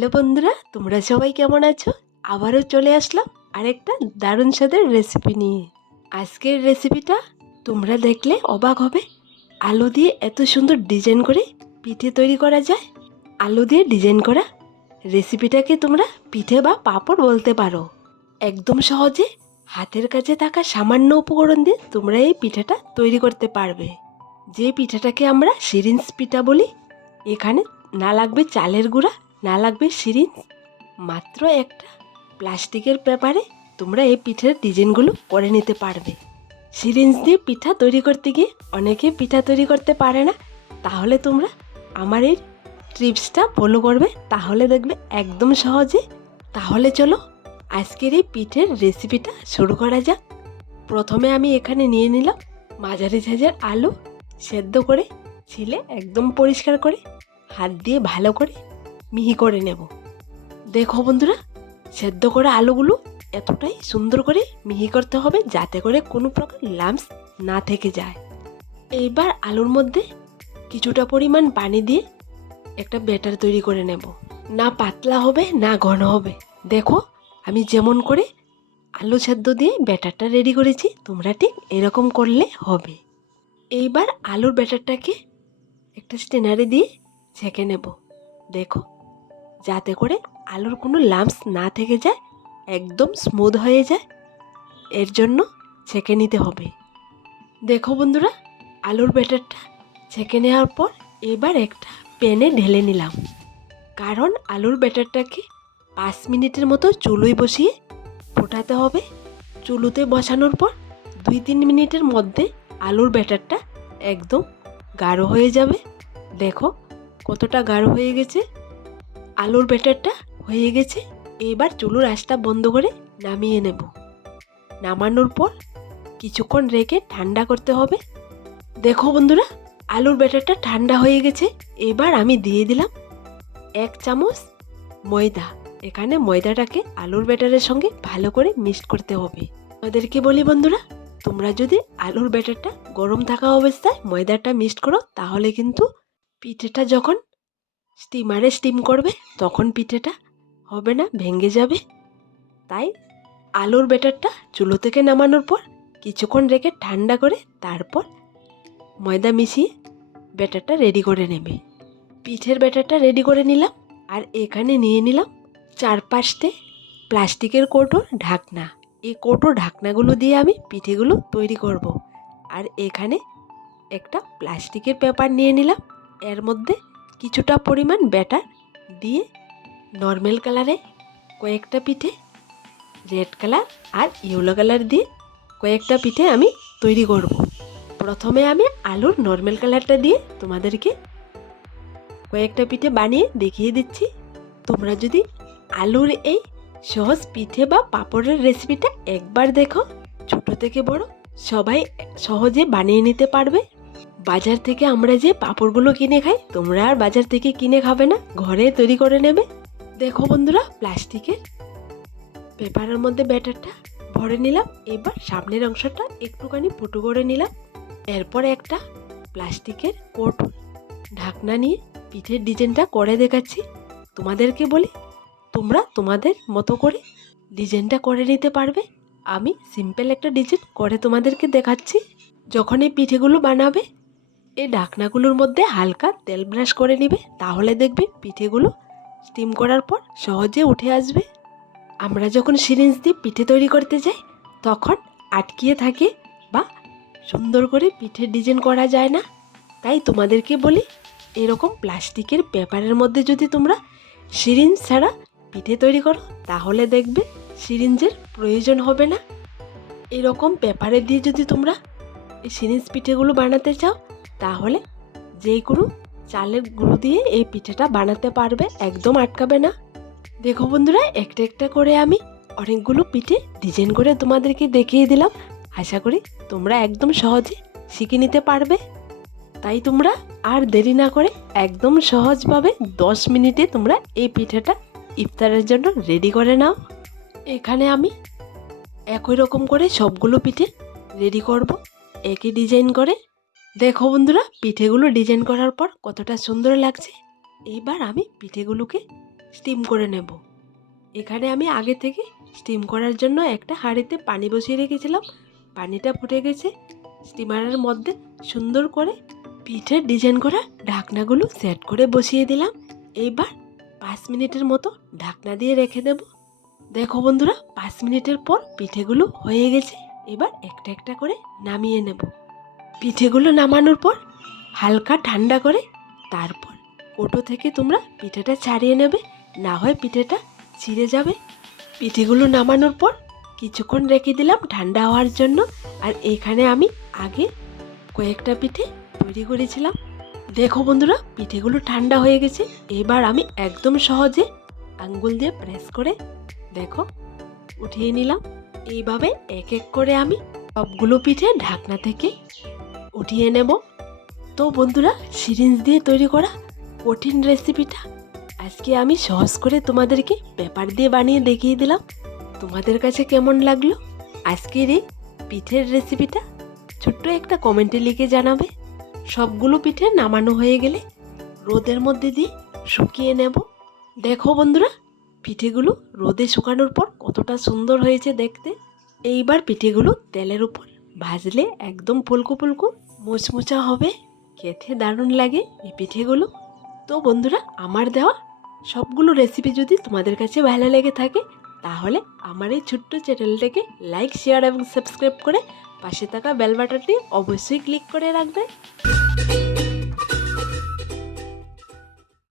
Hello বন্ধুরা, তোমরা সবাই কেমন আছো? আবারও চলে আসলাম আরেকটা দারুণ স্বাদের রেসিপি নিয়ে। আজকের রেসিপিটা তোমরা দেখলে অবাক হবে। আলু দিয়ে এত সুন্দর ডিজাইন করে পিঠে তৈরি করা যায়। আলু দিয়ে ডিজাইন করা রেসিপিটাকে তোমরা পিঠে বা পাঁপড় বলতে পারো। একদম সহজে হাতের কাছে থাকা সামান্য উপকরণ দিয়ে তোমরা এই পিঠাটা তৈরি করতে পারবে। যে পিঠাটাকে আমরা সিরিঞ্জ পিঠা বলি, এখানে না লাগবে চালের গুঁড়া না লাগবে সিরিঞ্জ? মাত্র একটা? প্লাস্টিকের পেপারে তোমরা এই পিঠের ডিজাইনগুলো করে নিতে পারবে। সিরিঞ্জ দিয়ে পিঠা তৈরি করতে গিয়ে অনেকে পিঠা তৈরি করতে পারে না। তাহলে তোমরা আমার এই ট্রিপসটা ফলো করবে, তাহলে দেখবে একদম সহজে। তাহলে চলো, আজকের এই পিঠের রেসিপিটা শুরু করা যাক। প্রথমে আমি এখানে নিয়ে নিলাম মাঝারি সাইজের আলু, সেদ্ধ করে, ছিলে একদম পরিষ্কার করে, হাত দিয়ে ভালো করে মিহি করে নেব। দেখো বন্ধুরা, সেদ্ধ করা আলুগুলো এতটাই সুন্দর করে মিহি করতে হবে যাতে করে কোনো প্রকার লাম্পস না থেকে যায়। এইবার আলুর মধ্যে কিছুটা পরিমাণ পানি দিয়ে একটা ব্যাটার তৈরি করে নেব। না পাতলা হবে, না ঘন হবে। দেখো, আমি যেমন করে আলু সেদ্ধ দিয়ে ব্যাটারটা রেডি করেছি, তোমরা ঠিক এরকম করলে হবে। এইবার আলুর ব্যাটারটাকে একটা স্টেনারে দিয়ে ছেঁকে নেব। দেখো যাতে করে আলুর কোনো লাম্পস না থেকে যায়, একদম স্মুথ হয়ে যায়। এর জন্য ছেঁকে নিতে হবে। দেখো বন্ধুরা, আলুর ব্যাটারটা ছেঁকে নেওয়ার পর এবার একটা প্যানে ঢেলে নিলাম। কারণ আলুর ব্যাটারটাকে পাঁচ মিনিটের মতো চুলোয় বসিয়ে ফোটাতে হবে। চুলোতে বসানোর পর দুই তিন মিনিটের মধ্যে আলুর ব্যাটারটা একদম গাঢ় হয়ে যাবে। দেখো কতটা গাঢ় হয়ে গেছে। আলুর ব্যাটারটা হয়ে গেছে, এবার চুলোর আঁচটা বন্ধ করে নামিয়ে নেব। নামানোর পর কিছুক্ষণ রেখে ঠান্ডা করতে হবে। দেখো বন্ধুরা, আলুর ব্যাটারটা ঠান্ডা হয়ে গেছে, এবার আমি দিয়ে দিলাম এক চামচ ময়দা। এখানে ময়দাটাকে আলুর ব্যাটারের সঙ্গে ভালো করে মিক্সড করতে হবে। আমাদেরকে বলি বন্ধুরা, তোমরা যদি আলুর ব্যাটারটা গরম থাকা অবস্থায় ময়দাটা মিক্সড করো, তাহলে কিন্তু পিঠেটা যখন স্টিমারে স্টিম করবে, তখন পিঠেটা হবে না, ভেঙে যাবে। তাই আলুর ব্যাটারটা চুলো থেকে নামানোর পর কিছুক্ষণ রেখে ঠান্ডা করে তারপর ময়দা মিশিয়ে ব্যাটারটা রেডি করে নেবে। পিঠের ব্যাটারটা রেডি করে নিলাম আর এখানে নিয়ে নিলাম চার পাঁচটে প্লাস্টিকের কৌটো ঢাকনা। এই কৌটো ঢাকনাগুলো দিয়ে আমি পিঠেগুলো তৈরি করব। আর এখানে একটা প্লাস্টিকের পেপার নিয়ে নিলাম। এর মধ্যে কিছুটা পরিমাণ ব্যাটার দিয়ে নর্মাল কালারে কয়েকটা পিঠে রেড কালার আর ইয়েলো কালার দিয়ে কয়েকটা পিঠে আমি তৈরি করব। প্রথমে আমি আলুর নর্মাল কালারটা দিয়ে তোমাদেরকে কয়েকটা পিঠে বানিয়ে দেখিয়ে দিচ্ছি তোমরা যদি আলুর এই সহজ পিঠে বা পাঁপড়ের রেসিপিটা একবার দেখো, ছোট থেকে বড়, সবাই সহজে বানিয়ে নিতে পারবে বাজার থেকে আমরা যে পাঁপড়গুলো কিনে খাই, তোমরা আর বাজার থেকে কিনে খাবে না, ঘরে তৈরি করে নেবে। দেখো বন্ধুরা, প্লাস্টিকের পেপারের মধ্যে ব্যাটারটা ভরে নিলাম। এবার সামনের অংশটা একটুখানি ফুটো করে নিলাম। এরপর একটা প্লাস্টিকের কোট ঢাকনা নিয়ে পিঠের ডিজাইনটা করে দেখাচ্ছি। তোমাদেরকে বলি, তোমরা তোমাদের মতো করে ডিজাইনটা করে নিতে পারবে। আমি সিম্পল একটা ডিজাইন করে তোমাদেরকে দেখাচ্ছি। যখন এই পিঠেগুলো বানাবে এই ঢাকনাগুলোর মধ্যে হালকা তেল ব্রাশ করে নিবে, তাহলে দেখবে পিঠেগুলো স্টিম করার পর সহজে উঠে আসবে। আমরা যখন সিরিঞ্জ দিয়ে পিঠে তৈরি করতে যাই, তখন আটকিয়ে থাকে বা সুন্দর করে পিঠের ডিজাইন করা যায় না। তাই তোমাদেরকে বলি, এরকম প্লাস্টিকের পেপারের মধ্যে যদি তোমরা সিরিঞ্জ ছাড়া পিঠে তৈরি করো, তাহলে দেখবে সিরিঞ্জের প্রয়োজন হবে না। এরকম পেপারে দিয়ে যদি তোমরা এই সিরিঞ্জ পিঠেগুলো বানাতে চাও তাহলে যে কোনো চালের গুঁড়ো দিয়ে এই পিঠেটা বানাতে পারবে, একদম আটকাবে না। দেখো বন্ধুরা, একটা একটা করে আমি অনেকগুলো পিঠে ডিজাইন করে তোমাদেরকে দেখিয়ে দিলাম। আশা করি তোমরা একদম সহজে শিখে নিতে পারবে। তাই তোমরা আর দেরি না করে একদম সহজভাবে দশ মিনিটে তোমরা এই পিঠেটা ইফতারের জন্য রেডি করে নাও। এখানে আমি একই রকম করে সবগুলো পিঠে রেডি করব। একই ডিজাইন করে দেখো বন্ধুরা, পিঠেগুলো ডিজাইন করার পর কতটা সুন্দর লাগছে। এইবার আমি পিঠেগুলোকে স্টিম করে নেব। এখানে আমি আগে থেকে স্টিম করার জন্য একটা হাঁড়িতে পানি বসিয়ে রেখেছিলাম। পানিটা ফুটে গেছে। স্টিমারের মধ্যে সুন্দর করে পিঠের ডিজাইন করা ঢাকনাগুলো সেট করে বসিয়ে দিলাম। এইবার পাঁচ মিনিটের মতো ঢাকনা দিয়ে রেখে দেব। দেখো বন্ধুরা, পাঁচ মিনিটের পর পিঠেগুলো হয়ে গেছে। এবার একটা একটা করে নামিয়ে নেব। পিঠেগুলো নামানোর পর হালকা ঠান্ডা করে তারপর কোটো থেকে তোমরা পিঠেটা ছাড়িয়ে নেবে। না হয় পিঠেটা ছিঁড়ে যাবে। পিঠেগুলো নামানোর পর কিছুক্ষণ রেখে দিলাম ঠান্ডা হওয়ার জন্য। আর এখানে আমি আগে কয়েকটা পিঠে তৈরি করেছিলাম। দেখো বন্ধুরা, পিঠেগুলো ঠান্ডা হয়ে গেছে। এবার আমি একদম সহজে আঙ্গুল দিয়ে প্রেস করে দেখো, উঠিয়ে নিলাম। এইভাবে এক এক করে আমি সবগুলো পিঠে ঢাকনা থেকে উঠিয়ে নেব। তো বন্ধুরা, সিরিঞ্জ দিয়ে তৈরি করা কঠিন রেসিপিটা আজকে আমি সহজ করে তোমাদেরকে পেপার দিয়ে বানিয়ে দেখিয়ে দিলাম। তোমাদের কাছে কেমন লাগল? আজকের এই পিঠের রেসিপিটা ছোট্ট একটা কমেন্টে লিখে জানাবে। সবগুলো পিঠে নামানো হয়ে গেলে রোদের মধ্যে দিয়ে শুকিয়ে নেব। দেখো বন্ধুরা, পিঠেগুলো রোদে শুকানোর পর কতটা সুন্দর হয়েছে দেখতে। এইবার পিঠেগুলো তেলের উপর ভাজলে একদম ফুলকো ফুলকো মোচমোচা হবে, খেতে দারুণ লাগে এই পিঠেগুলো। তো বন্ধুরা, আমার দেওয়া সবগুলো রেসিপি যদি তোমাদের কাছে ভালো লেগে থাকে, তাহলে আমার এই ছোট্ট চ্যানেলটাকে লাইক শেয়ার এবং সাবস্ক্রাইব করে পাশে থাকা বেল বাটনটি অবশ্যই ক্লিক করে রাখবে।